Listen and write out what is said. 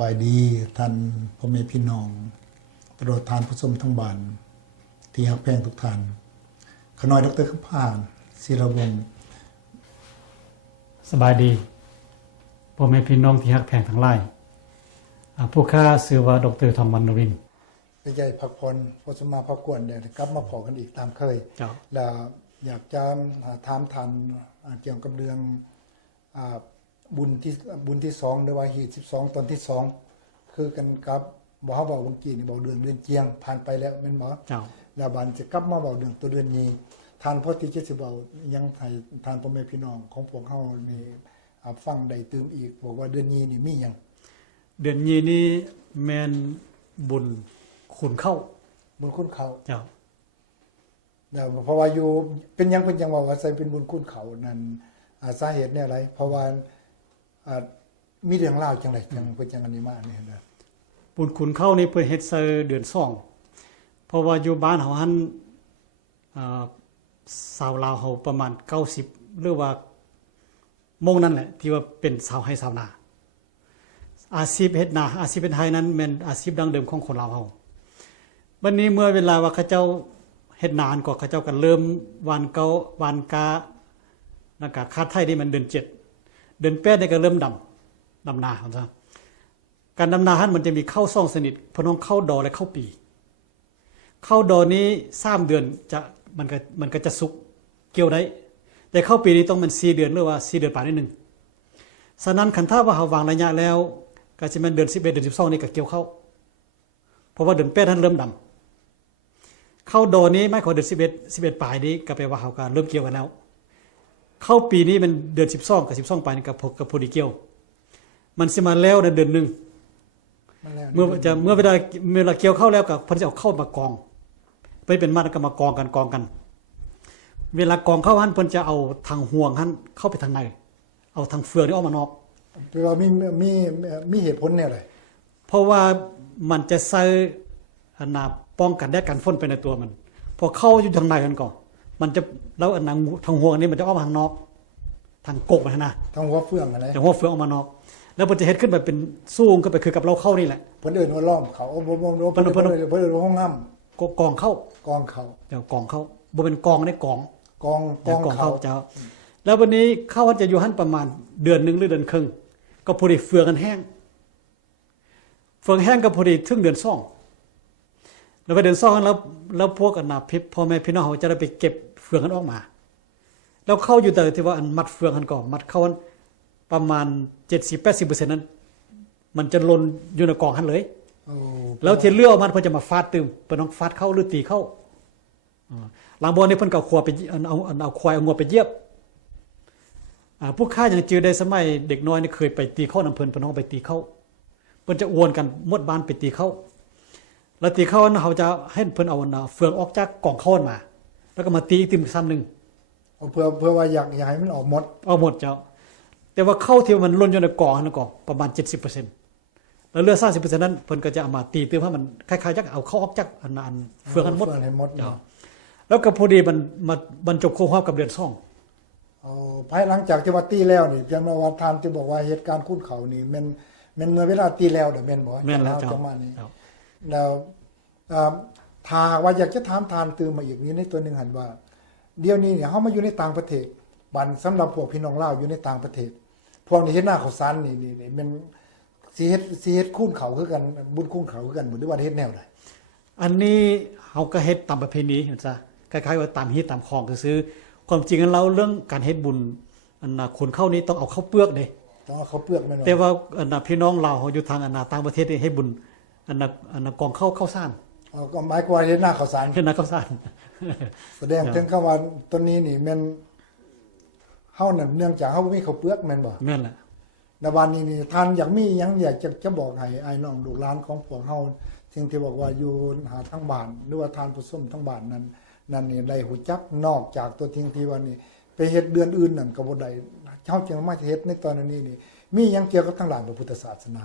บายดีท่านพ่อแม่พี่น้องตลอดทานผู้ชมทั้งบ้านที่ฮักแพงทุกท่านขน้อยดรคำพานศิรวงศ์สบายดีพ่อแม่พี่น้องที่ฮักแพงทั้งหลายผู้ข้าชื่อว่าดรทองมันนรินทร์ไปใหญ่พักผ่อนพอสมาพักกวนเดี๋ยวกลับมาพอกันอีกตามเคยแล้วอยากจะถามท่านเกี่ยวกับเรื่องบุญที่2หรือว่าหีด12ตอนที่2คือกันกับบ่เฮาเว้าเมื่อกี้นี่เว้าเดือนเจียงผ่านไปแล้วแม่นบ่แล้วบัดจะกลับมาเว้าเรื่องตัวเดือนนี้ท่านพอที่จะสิเว้ายังให้ท่านพ่อแม่พี่น้องของพวกเฮานี่ฟังได้ตื่มอีกบอกว่าเดือนนี้นี่มีหยังเดือนนี้นี่แม่นบุญขุนเข้าบุญคุณเขาเจ้าแล้วเพราะว่าอยู่เป็นหยังว่าใส่เป็นบุญคุณเขานั่นสาเหตุเนี่ยอะไรเพราะว่ามีเรื่องเล่าจังได๋จังเพิ่นจังอันนี้มาอันนี้เด้อบุญขุนเข้านี่เพิ่นเฮ็ดใส่เดือน2เพราะว่าอยู่บ้านเฮาหันชาวลาวเฮาประมาณ90หรือว่าโมงนั่นแหละที่ว่าเป็นชาวไร่ชาวนาอาชีพเฮ็ดนาอาชีพเป็นไทยนั้นแม่นอาชีพดั้งเดิมของคนลาวเฮาวันนี้เมื่อเวลาว่าเขาเจ้าเฮ็ดนาอันก็เขาเจ้าก็เริ่มวันเกาวันกาแล้วก็คาดไทยนี่มันเดือน7เดือน8นี่ก็เริ่มดำนาซั่นซะการดำนาหันมันจะมีข้าวซ่องสนิทพน้องข้าวดอและข้าวปีข้าวดอนี้3เดือนจะมันก็จะสุกเกี่ยวได้แต่ข้าวปีนี้ต้องมัน4เดือนหรือว่า4เดือนปานนิดนึงฉะนั้นคันถ้าว่าเฮาวางระยะแล้วก็สิแม่นเดือน11เดือน12นี่ก็เกี่ยวเข้าเพราะว่าเดือน8ท่านเริ่มดำข้าวดอนี้ไม่ขอเดือน11ปลายนี้ก็แปลว่าเฮาก็เริ่มเกี่ยวกันแล้วเข้าปีนี้มันเดือน12กับ12ปลายนี่กับพอดีเกี่ยวมันสิมาแล้วเดือน1เมื่อเวลาเกี่ยวเข้าแล้วก็เพิ่นจะเอาเข้ามากองไปเป็นมัดก็มากองกันเวลากองเข้าหันเพิ่นจะเอาทางห่วงหันเข้าไปทางในเอาทางเฟืองนี่ออกมานอกแต่ว่ามีเหตุผลแนวใดเพราะว่ามันจะใส่ป้องกันแดดกันฝนไปในตัวมันพอเข้าอยู่ทางในกันก่อนมันจะแล้วทางห่วงนี้มันจะออกมาทางนอกทางกกมันนะทางหัวเฟืองอะไรทางหัวเฟืองออกมานอกแล้วมันจะเฮ็ดขึ้นแบบเป็นสูงก็ไปคือกับเราเข้านี่แหละเพิ่นเอิ้นว่าล้อมเขาบ่เพิ่นว่าห้องงำกองเข้าเดี๋ยวกองเข้าบ่เป็นกองได้กองเข้าเจ้าแล้ววันนี้เข้าวันจะอยู่หั่นประมาณเดือนนึงหรือเดือนครึ่งก็พอดีเฟืองกันแห้งก็พอดีถึงเดือน2แล้วไปเดือน2แล้วพวกพ่อแม่พี่น้องเฮาจะได้ไปเก็บเฟืองกันออกมาแล้วเข้าอยู่แต่ที่ว่าอันมัดเฟืองกันก่อนมัดเข้าประมาณ 70-80% นั้นมันจะลนอยู่ในกองหั่นเลยแล้วที่เลือกมันเพิ่นจะมาฟาดตึมเพิ่นต้องฟาดเข้าหรือตีเข้าหลังบ่นี้เพิ่นก็ควายไปเอาควายเอางัวไปเยียบผู้ค้ายังจือได้สมัยเด็กน้อยนี่เคยไปตีเข้านำเพิ่นน้องไปตีเข้าเพิ่นจะอวนกันหมดบ้านไปตีเข้าแล้วตีเข้าเฮาจะให้เพิ่นเอาเฟืองออกจากกองเข้ามาแล้วก็มาตีอีกตึมซ้ำนึงเพื่อว่าอยากให้มันออกหมดเจ้าแต่ว่าเข้าที่มันล้นอยู่ในกองนั่นก็ประมาณ 70% แล้วเหลือ 30% นั้นเพิ่นก็จะเอามาตีเติมให้มันคล้ายๆจักเอาเข้าออกจากอันเฟืองกันหมดเจ้าแล้วก็พอดีมันมาบรรจบโคฮอบกับเดือน2ภายหลังจากที่ว่าตีแล้วนี่เพียงแต่ว่าทานที่บอกว่าเหตุการณ์คุ้นเขานี่มันเมื่อเวลาตีแล้วเด้อแม่นบ่แม่นแล้วเจ้าแล้วถ้าว่าอยากจะถามทานตื่มมาอีกนี้ในตัวนึงหั่นว่าเดี๋ยวนี้เนี่ยเฮามาอยู่ในต่างประเทศบัดสำหรับพวกพี่น้องลาวอยู่ในต่างประเทศพวกนี้เฮ็ดหน้าข้าวสารนี่มันสิเฮ็ดคุ้นเขาคือกันบุญคุ้นเขาคือกันบ่หรือว่าเฮ็ดแนวใดอันนี้เฮาก็เฮ็ดตามประเพณีเห็นซะคล้ายๆว่าตามฮีตตามคองซื่อความจริงแล้วเรื่องการเฮ็ดบุญคนเข้านี้ต้องเอาข้าวเปลือกเด้ต้องเอาข้าวเปลือกแม่นแต่ว่าพี่น้องลาวเฮาอยู่ทางต่างประเทศนี่ให้บุญกองข้าวสารก็หมายความว่าเฮ็ดหน้าข้าวสารแสดงถึงคำว่าตัวนี้นี่แม่นเฮานั่นเนื่องจากเฮาบ่มีข้าวเปลือกแม่นบ่แม่นแหละในวันนี้นี่ท่านอยากมีหยังอยากจะบอกให้อ้ายน้องลูกหลานของพวกเฮาสิ่งที่บอกว่าอยู่หาทางบ้านหรือว่าทานผู้ชมทางบ้านนั้นนี่ได้ฮู้จักนอกจากตัวทิ้งที่ว่านี่ไปเฮ็ดเดือนอื่นนั่นก็บ่ได้เฮาจึงมาเฮ็ดในตอนนี้นี่มีหยังเกี่ยวกับทางด้านพระพุทธศาสนา